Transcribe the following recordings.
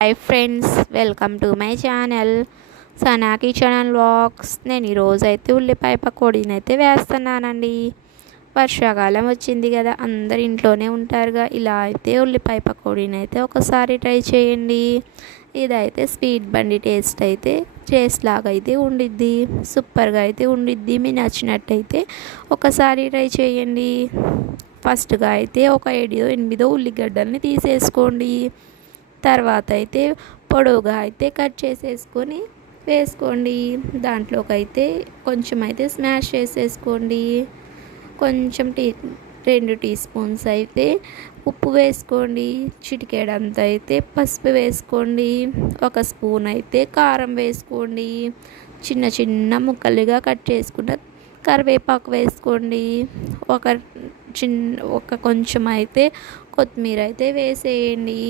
Hi friends, welcome to my channel Sana kitchen and vlogs. నేను ఈరోజైతే ఉల్లిపాయ పకోడీని అయితే వేస్తున్నానండి. వర్షాకాలం వచ్చింది కదా, అందరు ఇంట్లోనే ఉంటారుగా. ఇలా అయితే ఉల్లిపాయ పకోడీని అయితే ఒకసారి ట్రై చేయండి. ఇదైతే స్వీట్ బండి టేస్ట్ లాగా అయితే ఉండిద్ది, సూపర్గా అయితే ఉండిద్ది. మీకు నచ్చినట్టయితే ఒకసారి ట్రై చేయండి. ఫస్ట్గా అయితే ఒక 7-8 ఉల్లిగడ్డల్ని తీసేసుకోండి. తర్వాత అయితే పొడవుగా అయితే కట్ చేసేసుకొని వేసుకోండి. దాంట్లోకి అయితే కొంచెం అయితే స్మాష్ చేసేసుకోండి. కొంచెం 2 టీ స్పూన్స్ అయితే ఉప్పు వేసుకోండి. చిటికెడంతా అయితే పసుపు వేసుకోండి. 1 స్పూన్ అయితే కారం వేసుకోండి. చిన్న చిన్న ముక్కలుగా కట్ చేసుకున్న కరివేపాకు వేసుకోండి. కొంచెం అయితే కొత్తిమీర అయితే వేసేయండి.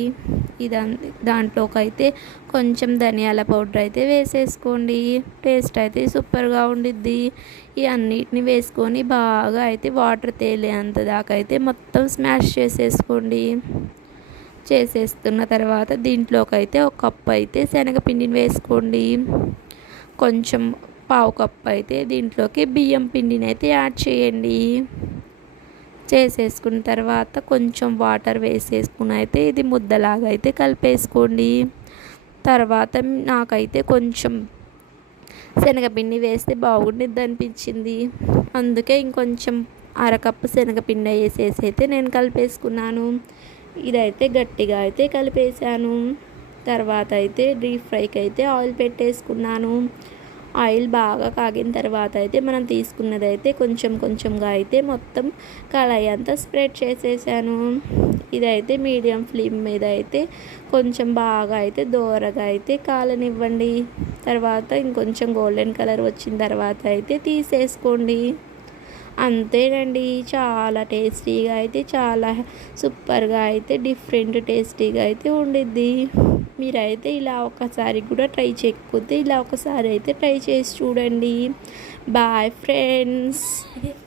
దాంట్లోకి అయితే కొంచెం ధనియాల పౌడర్ అయితే వేసేసుకోండి. టేస్ట్ అయితే సూపర్గా ఉండిద్ది. ఈ అన్నిటిని వేసుకొని బాగా అయితే వాటర్ తేలేంత దాకా అయితే మొత్తం స్మాష్ చేసేసుకోండి. చేసేస్తున్న తర్వాత దీంట్లోకి అయితే 1 కప్పు అయితే శనగపిండిని వేసుకోండి. కొంచెం 1/2 కప్పు అయితే దీంట్లోకి బియ్యం పిండిని అయితే యాడ్ చేయండి. చేసేసుకున్న తర్వాత కొంచెం వాటర్ వేసేసుకుని అయితే ఇది ముద్దలాగా అయితే కలిపేసుకోండి. తర్వాత నాకైతే కొంచెం శనగపిండి వేస్తే బాగుండిద్ది అనిపించింది. అందుకే ఇంకొంచెం 1/2 కప్పు శనగపిండి వేసేసి అయితే నేను కలిపేసుకున్నాను. ఇదైతే గట్టిగా అయితే కలిపేసాను. తర్వాత అయితే డీప్ ఫ్రైకి అయితే ఆయిల్ పెట్టేసుకున్నాను. ఆయిల్ బాగా కాగిన తర్వాత అయితే మనం తీసుకున్నదైతే కొంచెంగా అయితే మొత్తం కళాయి అంతా స్ప్రెడ్ చేసేసాను. ఇదైతే మీడియం ఫ్లేమ్ మీద అయితే కొంచెం బాగా అయితే దోరగా అయితే కాలనివ్వండి. తర్వాత ఇంకొంచెం గోల్డెన్ కలర్ వచ్చిన తర్వాత అయితే తీసేసుకోండి. అంతేనండి, చాలా టేస్టీగా అయితే, చాలా సూపర్గా అయితే, డిఫరెంట్ టేస్టీగా అయితే ఉండిద్ది. మీరైతే ఇలా ఒకసారి కూడా ట్రై చేయకపోతే ఇలా ఒకసారి అయితే ట్రై చేసి చూడండి. Bye friends.